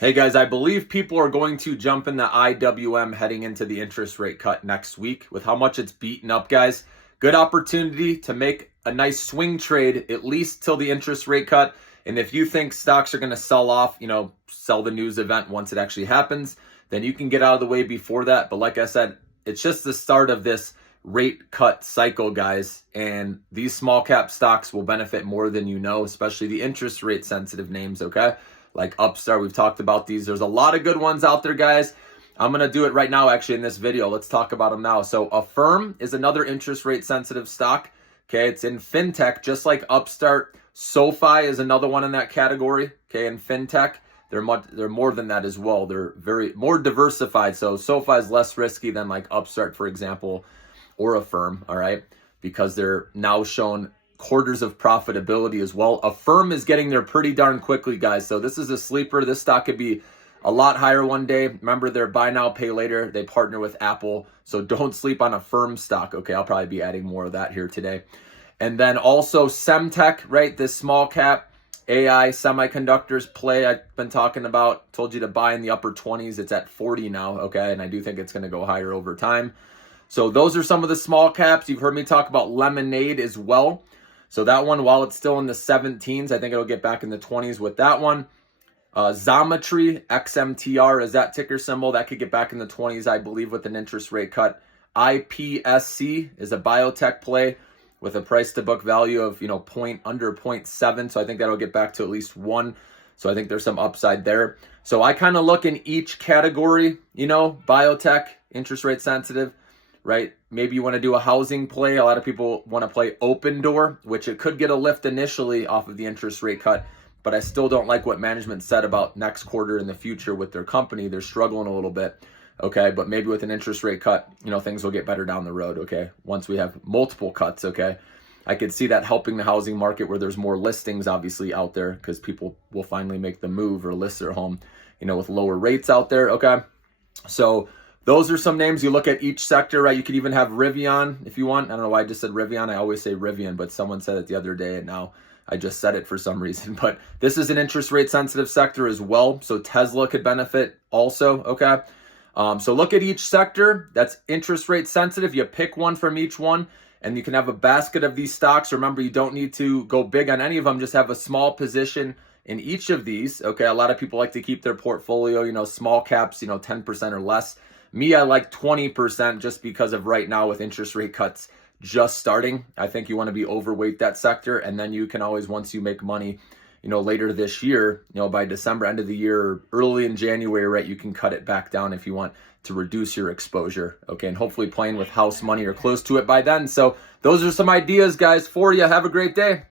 Hey guys, I believe people are going to jump in the IWM heading into the interest rate cut next week. With how much it's beaten up, guys, good opportunity to make a nice swing trade, at least till the interest rate cut. And if you think stocks are going to sell off, sell the news event once it actually happens, then you can get out of the way before that. But like I said, it's just the start of this rate cut cycle, guys. And these small cap stocks will benefit more than you know, especially the interest rate sensitive names, okay? Like Upstart, we've talked about these. There's a lot of good ones out there, guys. I'm going to do it right now, actually, in this video. Let's talk about them now. So Affirm is another interest rate sensitive stock. Okay, it's in fintech, just like Upstart. SoFi is another one in that category. Okay, in fintech, they're more than that as well. They're very more diversified. So SoFi is less risky than like Upstart, for example, or Affirm. All right, because they're now shown quarters of profitability as well. Affirm is getting there pretty darn quickly, guys. So this is a sleeper. This stock could be a lot higher one day. Remember, they're buy now, pay later. They partner with Apple. So don't sleep on Affirm stock. Okay, I'll probably be adding more of that here today. And then also Semtech, right? This small cap AI semiconductors play I've been talking about. Told you to buy in the upper 20s. It's at 40 now, okay? And I do think it's going to go higher over time. So those are some of the small caps. You've heard me talk about Lemonade as well. So that one, while it's still in the 17s, I think it'll get back in the 20s with that one. Xometry, XMTR is that ticker symbol. That could get back in the 20s, I believe, with an interest rate cut. IPSC is a biotech play with a price to book value of, under 0.7. So I think that'll get back to at least 1. So I think there's some upside there. So I kind of look in each category, biotech, interest rate sensitive, right? Maybe you want to do a housing play. A lot of people want to play Opendoor, which it could get a lift initially off of the interest rate cut, but I still don't like what management said about next quarter in the future with their company. They're struggling a little bit, okay? But maybe with an interest rate cut, things will get better down the road, okay? Once we have multiple cuts, okay? I could see that helping the housing market where there's more listings obviously out there because people will finally make the move or list their home, with lower rates out there, okay? So those are some names. You look at each sector, right? You could even have Rivian if you want. I don't know why I just said Rivian. I always say Rivian, but someone said it the other day, and now I just said it for some reason. But this is an interest rate sensitive sector as well. So Tesla could benefit also, okay? So look at each sector that's interest rate sensitive. You pick one from each one, and you can have a basket of these stocks. Remember, you don't need to go big on any of them. Just have a small position in each of these, okay? A lot of people like to keep their portfolio, small caps, 10% or less. Me, I like 20% just because of right now with interest rate cuts just starting. I think you want to be overweight that sector, and then you can always, once you make money, later this year, by December, end of the year, early in January, right, you can cut it back down if you want to reduce your exposure, okay? And hopefully playing with house money or close to it by then. So those are some ideas, guys, for you. Have a great day.